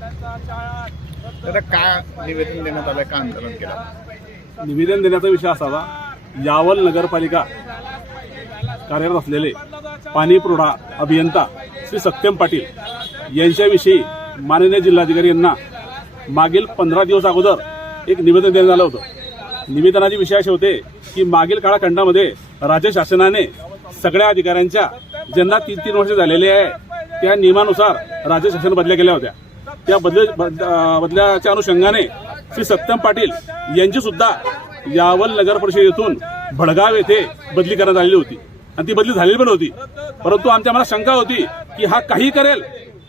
त्याला का निवेदन देण्यात आलंय? का आंदोलन केलं? निवेदन देण्याचा विषय असावा. यावल नगरपालिका कार्यरत असलेले पाणी पुरवठा अभियंता श्री सत्यम पाटील यांच्याविषयी माननीय जिल्हाधिकारी यांना मागील पंधरा दिवस अगोदर एक निवेदन देण्यात आलं होतं. निवेदनाचे विषय असे होते की मागील काळखंडामध्ये राज्य शासनाने सगळ्या अधिकाऱ्यांच्या ज्यांना तीन तीन वर्ष झालेले आहे त्या नियमानुसार राज्य शासन बदल्या केल्या होत्या. त्या बदल बद- बदल्याच्या अनुषंगाने श्री सत्यम पाटील यांची सुद्धा यावल नगर परिषदेतून भडगाव येथे बदली करण्यात आलेली होती. आणि ती बदली झालेली पण होती. परंतु आमच्या मला शंका होती की हा काही करेल?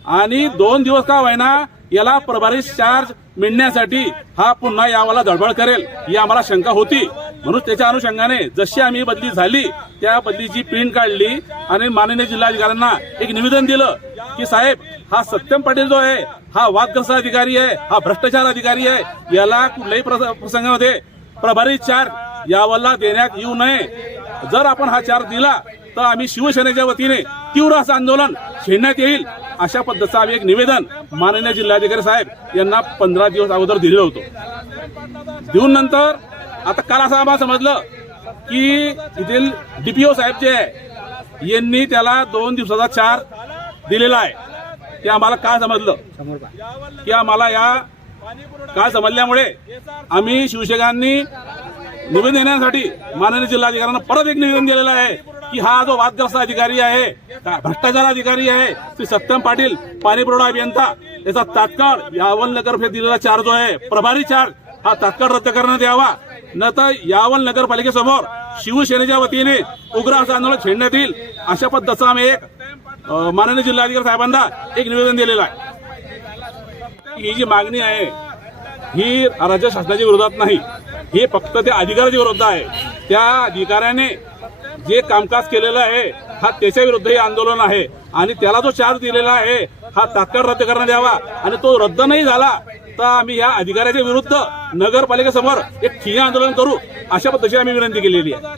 आणि दोन दिवस का होईना याला प्रभारी चार्ज मिळण्यासाठी हा पुन्हा यावाला धडबड करेल ही आम्हाला शंका होती. म्हणून त्याच्या अनुषंगाने जशी आम्ही बदली झाली त्या बदलीची प्रिंट काढली आणि माननीय जिल्हाधिकाऱ्यांना एक निवेदन दिलं की साहेब हा सत्यम पाटील जो आहे हा वादग्रस्त अधिकारी आहे हा भ्रष्टाचार अधिकारी आहे. याला कुठल्याही प्रसंगामध्ये प्रभारी चार्ज यावाला देण्यात येऊ नये. जर आपण हा चार्ज दिला तर आम्ही शिवसेनेच्या वतीने तीव्र असं आंदोलन छेडण्यात येईल अशा पद्धतीचं आम्ही एक निवेदन माननीय जिल्हाधिकारी साहेब यांना पंधरा दिवस अगोदर दिलेलं होतं. देऊन नंतर आता काल असं आम्हाला समजलं की इथील डीपीओ साहेब जे आहे यांनी त्याला दोन दिवसाचा चार्ज दिलेला आहे. ते आम्हाला काय समजलं? की आम्हाला या काय समजल्यामुळे आम्ही शिवसेनांनी निवेदन देण्यासाठी माननीय जिल्हाधिकाऱ्यांना परत एक निवेदन दिलेलं आहे की हा जो वादग्रस्त अधिकारी आहे भ्रष्टाचार अधिकारी आहे श्री सत्यम पाटील पाणीपुरवठा अभियंता याचा तात्काळ यावल नगर दिलेला चार्ज जो आहे प्रभारी चार्ज हा तात्काळ रद्द करण्यात यावा. न तर यावल नगरपालिकेसमोर शिवसेनेच्या वतीने उग्र असं आंदोलन छेडण्यात येईल. अशा पद्धतीचा आम्ही एक माननीय जिल्हाधिकारी साहेबांना एक निवेदन दिलेलं आहे. ही जी मागणी आहे ही राज्य शासनाच्या विरोधात नाही. हे फक्त त्या अधिकाऱ्याच्या विरोधात आहे. त्या अधिकाऱ्याने जे कामकाज केलेलं आहे हा त्याच्या विरुद्ध हे आंदोलन आहे. आणि त्याला जो चार्ज दिलेला आहे हा तात्काळ रद्द करण्यात यावा. आणि तो रद्द नाही झाला तर आम्ही या अधिकाऱ्याच्या विरुद्ध नगरपालिकेसमोर एक ठिय्या आंदोलन करू अशा पद्धतीची आम्ही विनंती केलेली आहे.